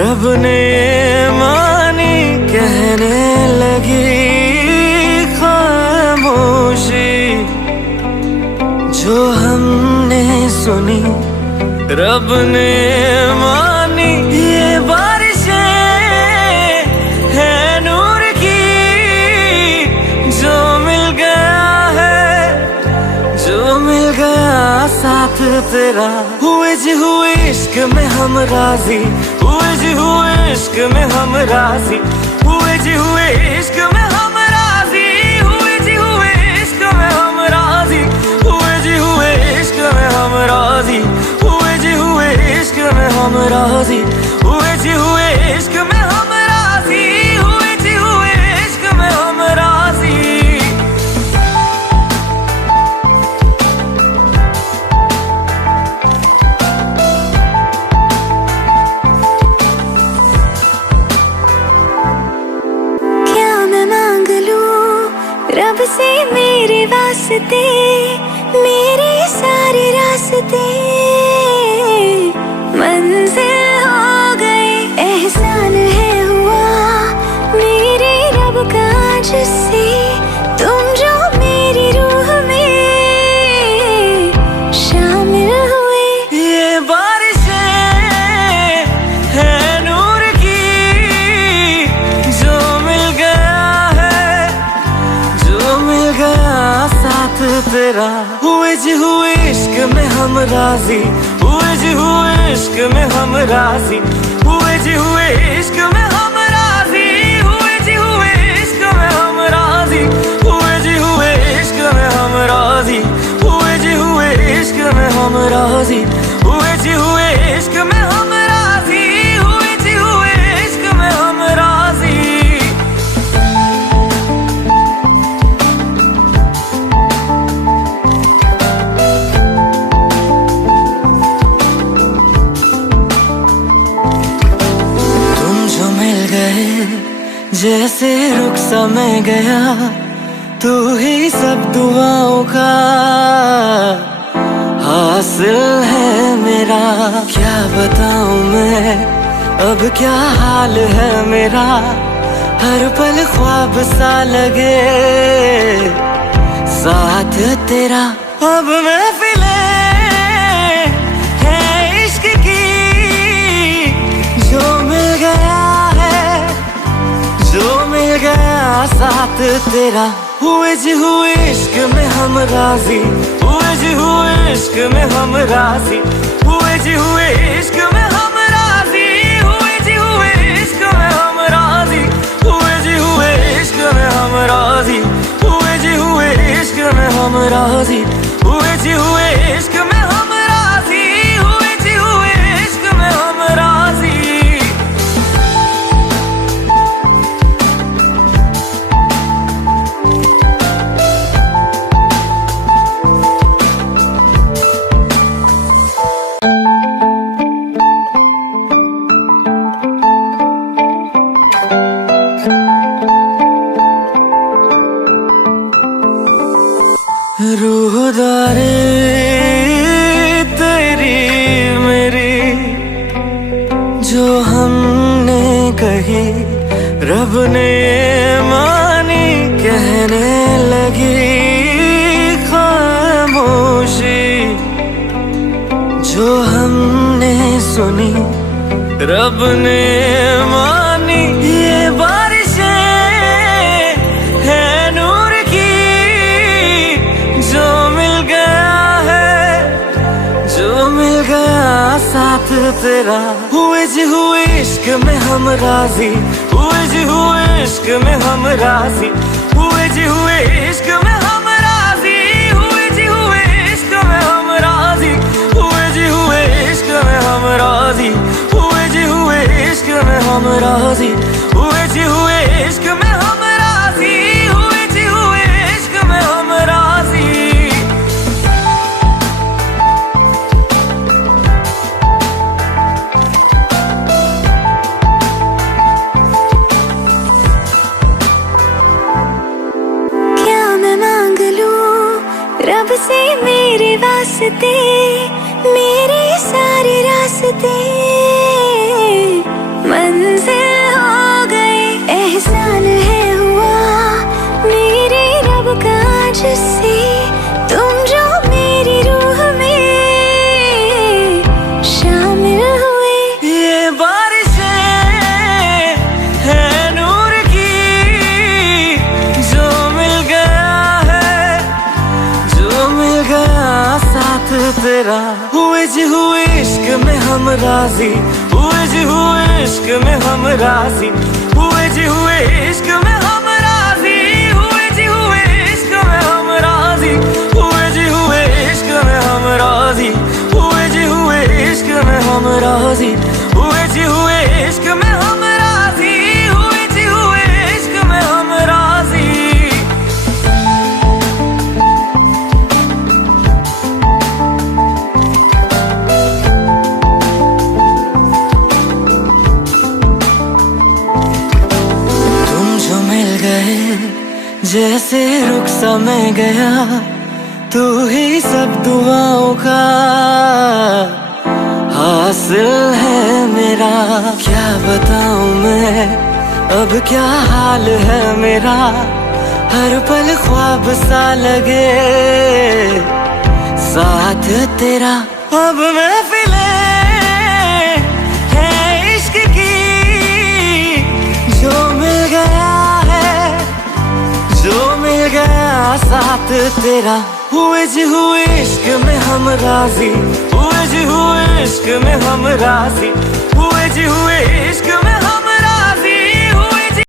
रब ने मानी कहने लगी खामोशी, जो हमने सुनी रब ने मानी। ये बारिशें है नूर की, जो मिल गया है, जो मिल गया साथ तेरा। हुए जी हुए इश्क में हम राजी, हुए जी हुए इश्क में हम राजी, हुए जी हुए इश्क में हम राजी, हुए जी हुए इश्क में हम राजी, हुए जी हुए इश्क में हम राजी, हुए जी हुए इश्क में हम राजी, हुए जी हुए इश्क में हम राजी, हुए जी हुए इश्क में हम राजी। रब से मेरे वास्ते, मेरे सारे रास्ते मंजिल हो गए। एहसान है हुआ मेरे रब का जिससे, तुम जो मेरी रूह में शामिल हुए। ये बारिशें है नूर की, जो मिल गया है, जो मिल गया साथ तेरा। हुए जी हुए इश्क में हम राजी, हुए जी हुए इश्क में हम राजी, हुए जी हुए इश्क में हम राजी, हुए जी हुए इश्क में हम राजी, हुए जी हुए इश्क में हम राजी, हुए जी हुए इश्क में हम राजी, हुए जी हुए इश्क में हम राजी, हुए जी हुए इश्क में हम राजी। जैसे रुख समय गया, तू ही सब दुआओं का हासिल है मेरा। क्या बताऊं मैं अब क्या हाल है मेरा, हर पल ख्वाब सा लगे साथ तेरा। अब महफिलें हैं इश्क की, जो मिल गया है, जो मिल गया साथ तेरा। हुए जी हुए इश्क में हम राजी, हुए जी हुए इश्क में हम राजी, हुए जी हुए इश्क में हम राजी, हुए जी हुए इश्क में हम राजी, हुए जी हुए इश्क में हम राजी, हुए जी हुए इश्क में हम राजी, हुए जी हुए इश्क में हम राजी, हुए जी हुए इश्क में हम राजी। रूहदारे तेरी मेरी, जो हमने कही रब ने मानी कहने लगी खामोशी, जो हमने सुनी रब ने मानी। ये बारिशें है नूर की, जो मिल गया है, जो मिल गया साथ तेरा। हुए जी हुए इश्क में हम राजी, हुए जी हुए इश्क में हम राजी, हुए जी हुए इश्क में हम राजी, हुए जी हुए इश्क में हम राजी, हुए जी हुए इश्क में हम राजी, हुए जी हुए इश्क में हम राजी, हुए जी हुए इश्क में हम राजी, हुए जी हुए इश्क में हम राजी। रब से मेरे वास्ते, मेरे सारे रास्ते जिससे तुम जो मेरी रूह में शामिल हुए। ये बारिशें हैं नूर की, जो मिल गया है, जो मिल गया साथ तेरा। हुए जी हुए इश्क में हम राजी, हुए जी हुए इश्क में हम राजी, हुए जी हुए इश्क में हम राजी, हुए जी हुए इश्क में हम राजी, हुए जी हुए इश्क में हम राजी, हुए जी हुए इश्क में हम राजी, हुए जी हुए इश्क में हम राजी, हुए जी हुए इश्क में हम राजी। तुम जो मिल गए जैसे रुख सा मैं गया, तू ही सब दुआओं का हासिल है मेरा। क्या बताऊं मैं अब क्या हाल है मेरा, हर पल ख्वाब सा लगे साथ तेरा। अब महफिलें हैं इश्क की, जो मिल गया है, जो मिल गया साथ तेरा। हुए जी हुए इश्क में हम राजी, हुए जी हुए इश्क में हम राजी, हुए जी हुए इश्क